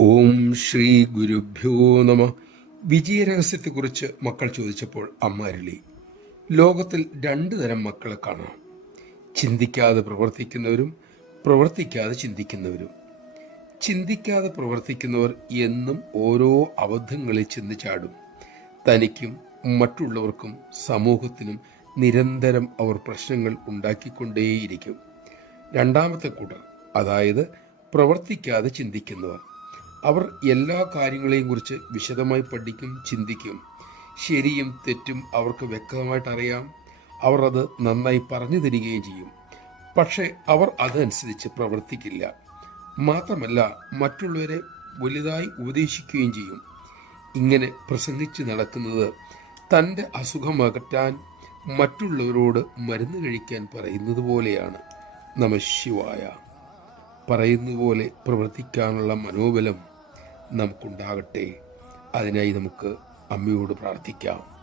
ഓം ശ്രീ ഗുരുഭ്യോ നമ. വിജയരഹസ്യത്തെക്കുറിച്ച് മക്കൾ ചോദിച്ചപ്പോൾ അമ്മ അരുളി, ലോകത്തിൽ രണ്ടു തരം മക്കളെ കാണാം. ചിന്തിക്കാതെ പ്രവർത്തിക്കുന്നവരും പ്രവർത്തിക്കാതെ ചിന്തിക്കുന്നവരും. ചിന്തിക്കാതെ പ്രവർത്തിക്കുന്നവർ എന്നും ഓരോ അബദ്ധങ്ങളിൽ ചെന്ന് ചാടും. തനിക്കും മറ്റുള്ളവർക്കും സമൂഹത്തിനും നിരന്തരം അവർ പ്രശ്നങ്ങൾ ഉണ്ടാക്കിക്കൊണ്ടേയിരിക്കും. രണ്ടാമത്തെ കൂട്ടർ, അതായത് പ്രവർത്തിക്കാതെ ചിന്തിക്കുന്നവർ, അവർ എല്ലാ കാര്യങ്ങളെയും കുറിച്ച് വിശദമായി പഠിക്കും, ചിന്തിക്കും. ശരിയും തെറ്റും അവർക്ക് വ്യക്തമായിട്ട് അറിയാം. അവർ അത് നന്നായി പറഞ്ഞു തരികയും ചെയ്യും. പക്ഷേ അവർ അതനുസരിച്ച് പ്രവർത്തിക്കില്ല. മാത്രമല്ല, മറ്റുള്ളവരെ വലുതായി ഉപദേശിക്കുകയും ചെയ്യും. ഇങ്ങനെ പ്രസംഗിച്ച് നടക്കുന്നത് തൻ്റെ അസുഖം അകറ്റാൻ മറ്റുള്ളവരോട് മരുന്ന് കഴിക്കാൻ പറയുന്നത് പോലെയാണ്. നമഃശിവായ. പറയുന്നതുപോലെ പ്രവർത്തിക്കാനുള്ള മനോബലം നമുക്കുണ്ടാകട്ടെ. അതിനായി നമുക്ക് അമ്മയോട് പ്രാർത്ഥിക്കാം.